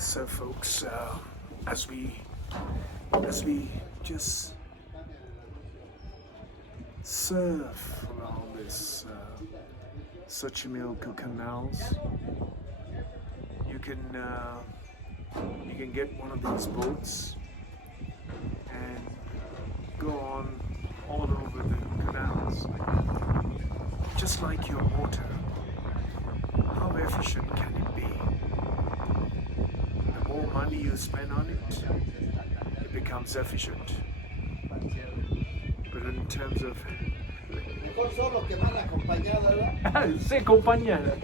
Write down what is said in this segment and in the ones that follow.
So folks, as we just surf around this Xochimilco canals, you can get one of these boats and go on all over the canals, just like your water. How efficient can it be? The more money you spend on it, it becomes efficient. But in terms of Mejor solo que mal acompañada, ¿verdad? sí, compañera.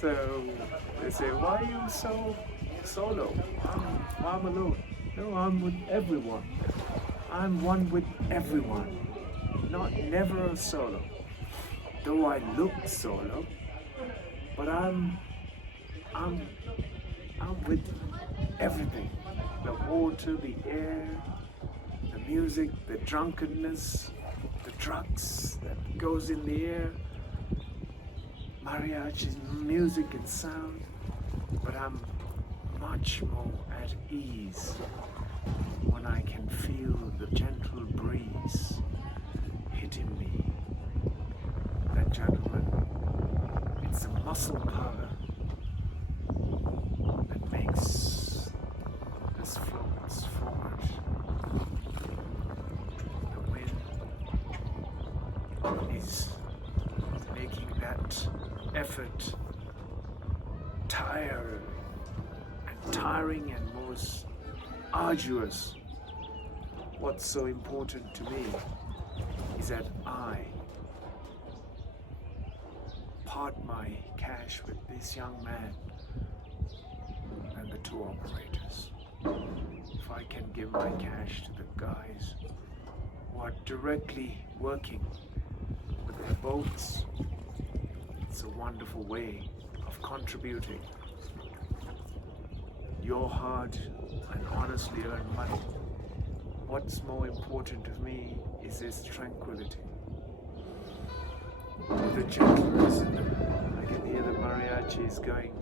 So they say, why are you so solo? I'm alone. No, I'm with everyone. I'm one with everyone. Never a solo. Though I look solo, but I'm with everything. The water, the air, the music, the drunkenness, the drugs that goes in the air, mariachi's music and sound, but I'm much more at ease when I can feel the gentle breeze hitting me. That gentleman, it's the muscle power that makes this floats forward. The wind is making that effort tiring and most arduous. What's so important to me is that I part my cash with this young man and the two operators. If I can give my cash to the guys who are directly working with their boats, it's a wonderful way of contributing your hard and honestly earned money. What's more important to me is this tranquility. The gentleness in them. I can hear the mariachis going.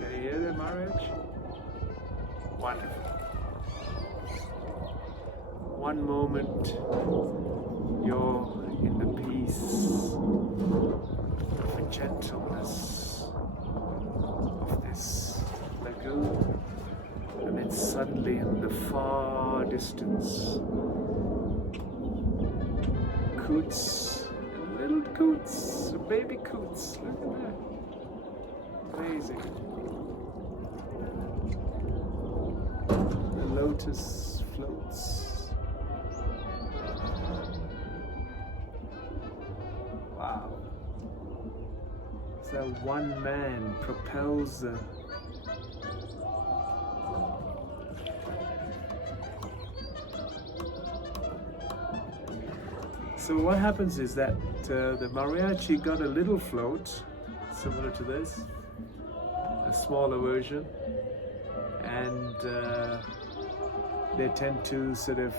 Can you hear the mariachi? Wonderful. One moment you're in the peace of the gentleness of this lagoon, and then suddenly in the far distance, coots, little coots, baby coots, look at that, amazing. The lotus floats. Wow. So one man propels the So what happens is that the mariachi got a little float, similar to this, a smaller version, and they tend to sort of,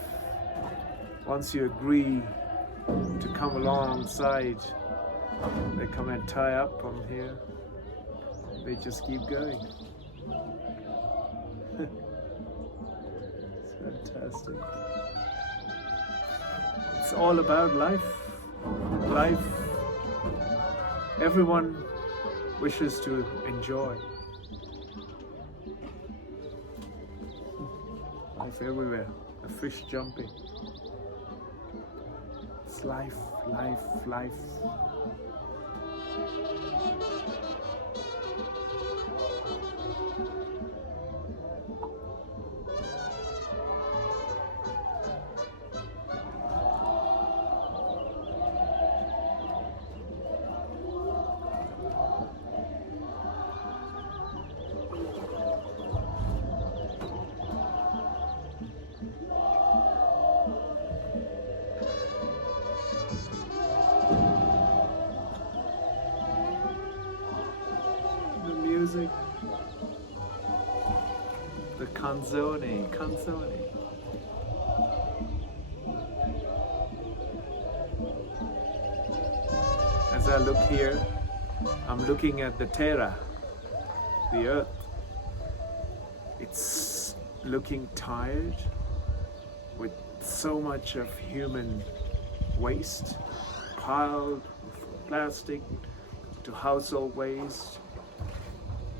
once you agree to come alongside, they come and tie up from here, they just keep going. It's fantastic. It's all about life. Life, everyone wishes to enjoy. Life everywhere, a fish jumping. It's life, life, life. Music, the canzone. As I look here, I'm looking at the terra, the earth. It's looking tired with so much of human waste piled, from plastic to household waste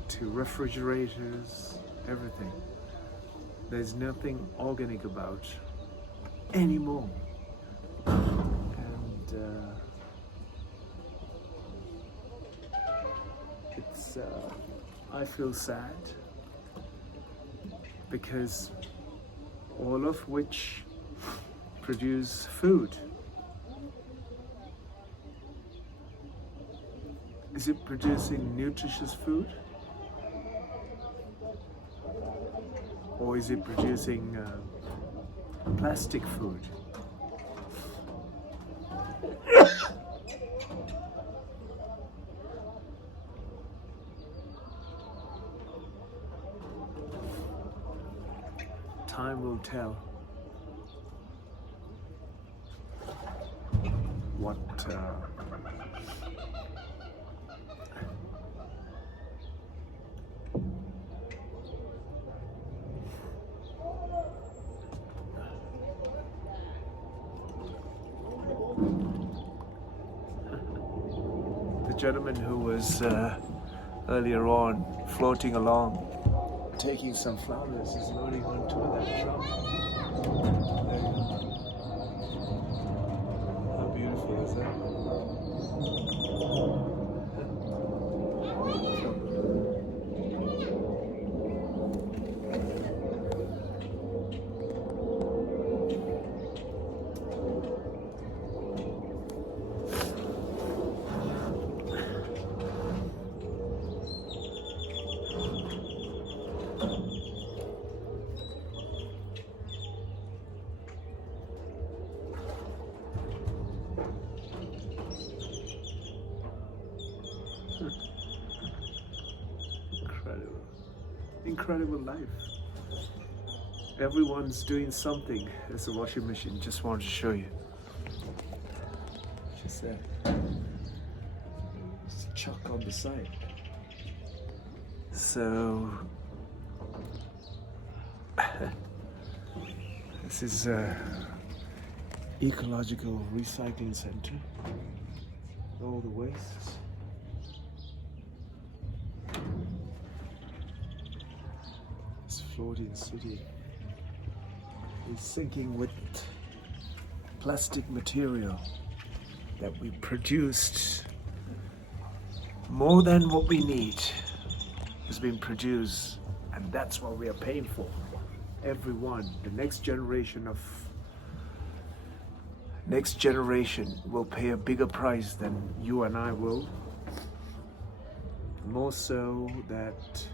to refrigerators, everything. There's nothing organic about anymore. And I feel sad because all of which produce food. Is it producing nutritious food? Or is it producing plastic food? Time will tell what the gentleman who was earlier on floating along taking some flowers is loading onto that truck. There you go. How beautiful is that? Incredible life. Everyone's doing something. There's a washing machine. Just wanted to show you. Just there. Just a chuck on the side. So this is a ecological recycling center. All the wastes. Floating city is sinking with plastic material that we produced. More than what we need has been produced, and that's what we are paying for. Everyone, the next generation will pay a bigger price than you and I will. More so that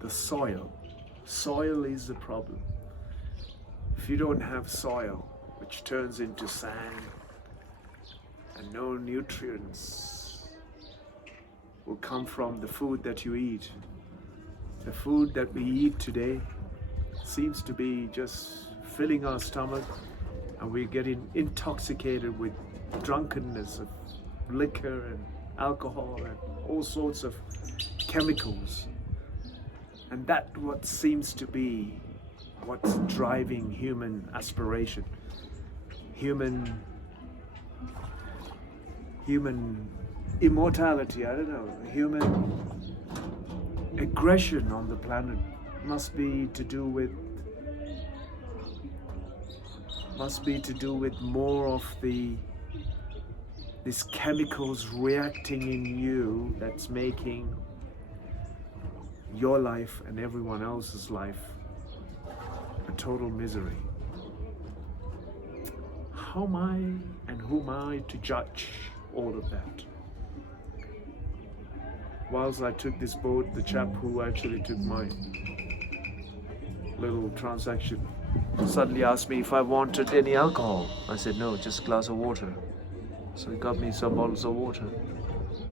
the soil is the problem. If you don't have soil, which turns into sand, and no nutrients will come from the food that you eat. The food that we eat today seems to be just filling our stomach, and we're getting intoxicated with drunkenness of liquor and alcohol and all sorts of chemicals. And that what seems to be what's driving human aspiration, human immortality, I don't know, human aggression on the planet must be to do with more of these chemicals reacting in you that's making your life and everyone else's life a total misery. How am I and who am I to judge all of that? Whilst I took this boat, the chap who actually took my little transaction suddenly asked me if I wanted any alcohol. I said no, just a glass of water. So he got me some bottles of water.